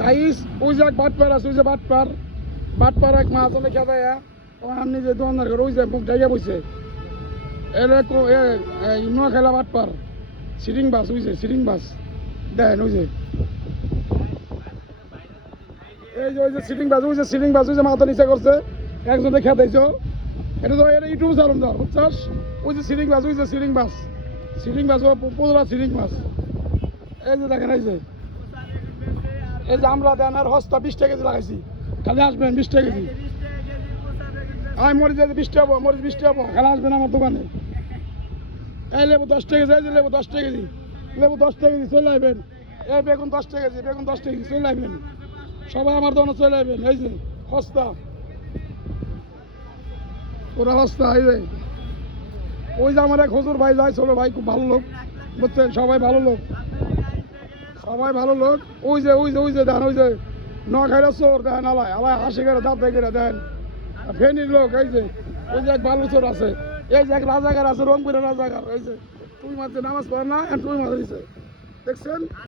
Guys ওই যে এক বাটপার আছে, ওই যে বাটপার এক মাছ অনেক খেতে আমি যে দোকানদার করে ওই যে মুখ ডাইয়া বইছে নোয়া খেলা বাটপার সিটিং বাস, ওই যে সিটিং বাস দেখেন ওই যে এই যে ওই যে সিটিং বাস, ওই যে সিটিং বাস, ওই যে মাথা নিচে করছে একজনে খেতেছ এটা তো এটা ইউটিউব চালন ধর বুঝছস। ওই যে সিটিং বাস, ওই যে সিটিং বাস ও পোদরা সিটিং বাস। এই যে দেখেন এই যে আমরা দেন আর হস্তা 20 টাকা কেজি লাগাইছি, খালি আসবেন 20 টাকা কেজি। আমি মরিচ 20 টাকা পাবো, মরিচ 20 টাকা পাবো, খালি আসবেন আমার দোকানে। এই লেবু 10 টাকা কেজি, এই যে লেবু 10 টাকা কেজি, লেবু 10 টাকা কেজি চলে আসবেন। এই বেগুন 10 টাকা কেজি, বেগুন 10 টাকা কেজি চলে আসবেন, সবাই আমার দোকানে চলে আসবেন। এই যে হস্তা ওরা হস্তা। এই যে ওই যে আমার এক হজুর ভাই যায়, ছোট ভাই খুব ভালো লোক বুঝছেন, সবাই ভালো লোক, সবাই ভালো লোক। ওই যে দেন ওই যে নোয়াখাইরা চোর দেন, আলায় হাসি করে দাঁত করে দেন ফেনির লোক। এই যে ওই যে এক ভালো চোর আছে, এই যে এক রাজাকার আছে, রংপুরের রাজাকার। এই যে তুই মাঝে নামাজ পড়ে না, তুই মাঝে দিছে দেখছেন।